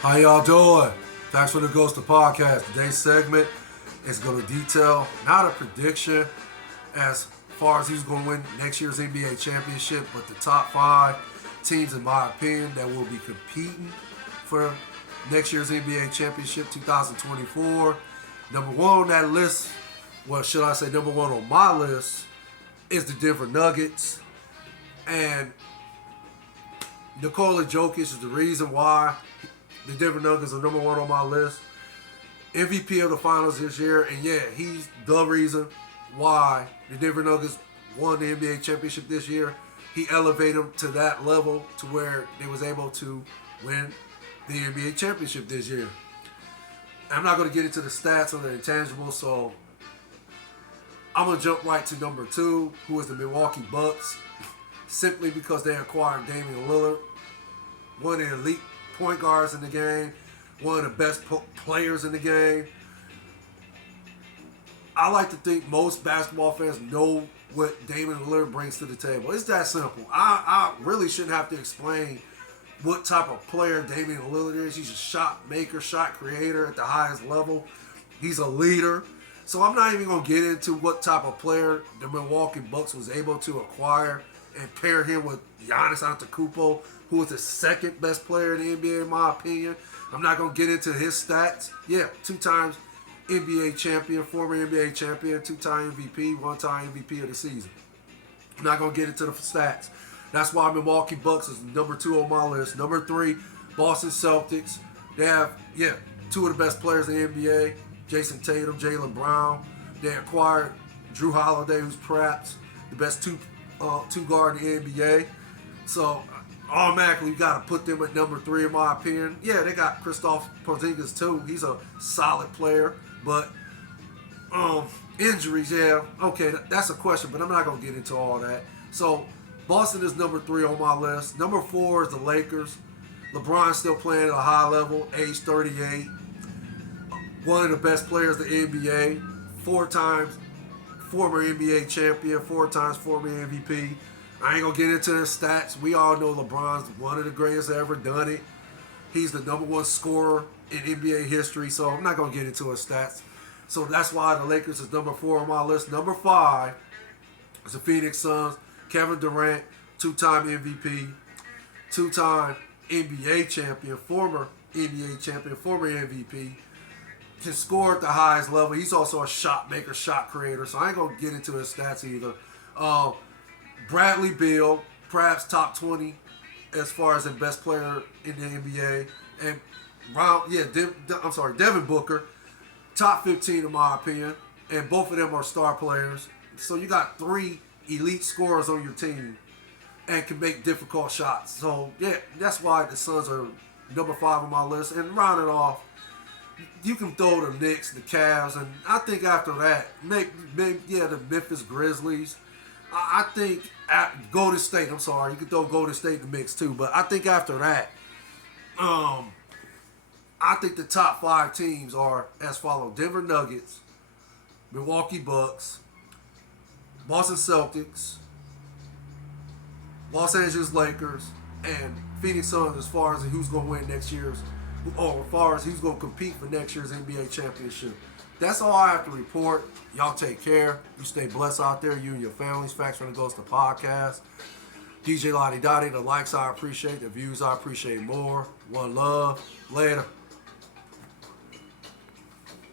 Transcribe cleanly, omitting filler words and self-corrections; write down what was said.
How y'all doing? Thanks for the Ghost of Podcast. Today's segment is going to detail not a prediction as far as who's going to win next year's NBA championship, but the top 5 teams, in my opinion, that will be competing for next year's NBA championship 2024. Number one on that list, well, should I say number one on my list, is the Denver Nuggets. And Nikola Jokic is the reason why the Denver Nuggets are number one on my list. MVP of the finals this year, and yeah, he's the reason why the Denver Nuggets won the NBA championship this year. He elevated them to that level to where they was able to win the NBA championship this year. I'm not going to get into the stats or the intangibles, so I'm going to jump right to number 2, who is the Milwaukee Bucks, simply because they acquired Damian Lillard, one of the elite point guards in the game, one of the best players in the game. I like to think most basketball fans know what Damian Lillard brings to the table. It's that simple. I really shouldn't have to explain what type of player Damian Lillard is. He's a shot maker, shot creator at the highest level. He's a leader. So I'm not even going to get into what type of player the Milwaukee Bucks was able to acquire and pair him with Giannis Antetokounmpo, who is the second best player in the NBA in my opinion. I'm not going to get into his stats. Yeah, 2 times NBA champion, former NBA champion, 2-time MVP, 1-time MVP of the season. I'm not going to get into the stats. That's why Milwaukee Bucks is number 2 on my list. Number 3, Boston Celtics. They have, 2 of the best players in the NBA, Jason Tatum, Jaylen Brown. They acquired Drew Holiday, who's perhaps the best two guard in the NBA. So automatically you got to put them at number 3 in my opinion. Yeah, they got Kristaps Porzingis too. He's a solid player, but injuries, okay, that's a question, but I'm not going to get into all that. So Boston is number 3 on my list. Number 4 is the Lakers. LeBron's still playing at a high level, age 38. One of the best players in the NBA. 4 times former NBA champion, 4 times former MVP. I ain't going to get into the stats. We all know LeBron's one of the greatest that ever done it. He's the number 1 scorer in NBA history, so I'm not going to get into his stats. So that's why the Lakers is number 4 on my list. Number 5 is the Phoenix Suns. Kevin Durant, 2-time MVP, 2-time NBA champion, former NBA champion, former MVP. Can score at the highest level. He's also a shot maker, shot creator, so I ain't going to get into his stats either. Bradley Beal, perhaps top 20 as far as the best player in the NBA. And Devin Booker, top 15 in my opinion. And both of them are star players. So you got 3 elite scorers on your team and can make difficult shots. So yeah, that's why the Suns are number 5 on my list. And round it off, you can throw the Knicks, the Cavs, and I think after that, maybe the Memphis Grizzlies. I think Golden State. I'm sorry, you can throw Golden State in the mix too. But I think after that, I think the top 5 teams are as follows: Denver Nuggets, Milwaukee Bucks, Boston Celtics, Los Angeles Lakers, and Phoenix Suns as far as who's going to win next year's, or as far as who's going to compete for next year's NBA championship. That's all I have to report. Y'all take care. You stay blessed out there, you and your families. Facts from the Ghost of Podcast. DJ Lottie Dottie, the likes I appreciate, the views I appreciate more. One love. Later.